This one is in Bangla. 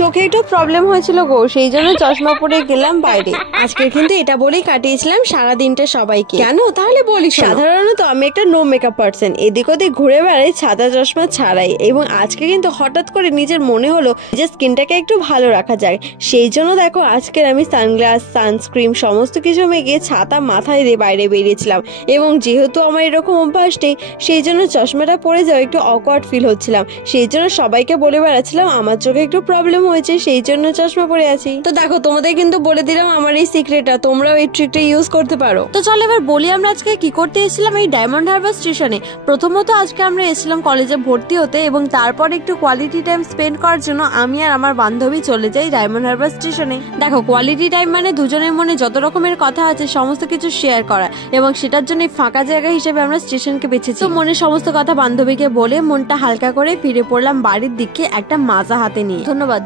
চোখে একটু প্রবলেম হয়েছিল গো, সেই জন্য চশমা পরে গেলাম বাইরে। আজকে কিন্তু এটা বলেই কাটিয়েছিলাম সারা দিনটা সবাইকে। কেন তাহলে বলি, সাধারণত আমি একটা নো মেকআপ পার্সন, এদিক ওদিক ঘুরে বেড়াই ছাতা চশমা ছাড়াই। এবং আজকে কিন্তু হঠাৎ করে নিজের মনে হলো যে স্কিনটাকে একটু ভালো রাখা যায়, সেই জন্য দেখো আজকের আমি সানগ্লাস, সানস্ক্রিন সমস্ত কিছু মেখে ছাতা মাথায় দিয়ে বাইরে বেরিয়েছিলাম। এবং যেহেতু আমার এরকম অভ্যাস নেই, সেই জন্য চশমাটা পরে যাওয়া একটু অকওয়ার্ড ফিল হচ্ছিলাম। সেই জন্য সবাইকে বলে বেড়াচ্ছিলাম আমার চোখে একটু প্রবলেম হয়েছে, সেই জন্য চশমা পরে আছি। তো দেখো তোমাদের কিন্তু বলে দিলাম আমার এই সিক্রেটটা, তোমরাও এই ট্রিকটা ইউজ করতে পারো। তো চলো এবার বলি আমরা আজকে কি করতে এসেছিলাম এই ডায়মন্ড হারবার স্টেশনে। প্রথমত আজকে আমরা এসেছিলাম কলেজে ভর্তি হতে, এবং তারপর একটু কোয়ালিটি টাইম স্পেন্ড করার জন্য আমি আর আমার বান্ধবী চলে যাই ডায়মন্ড হারবার স্টেশনে। দেখো কোয়ালিটি টাইম মানে দুজনের মনে যত রকমের কথা আছে সমস্ত কিছু শেয়ার করা, এবং সেটার জন্য ফাঁকা জায়গা হিসেবে আমরা স্টেশনকে বেছেছি। তো মনের সমস্ত কথা বান্ধবীকে বলে মনটা হালকা করে ফিরে পড়লাম বাড়ির দিকে একটা মাজা হাতে নিয়ে। ধন্যবাদ।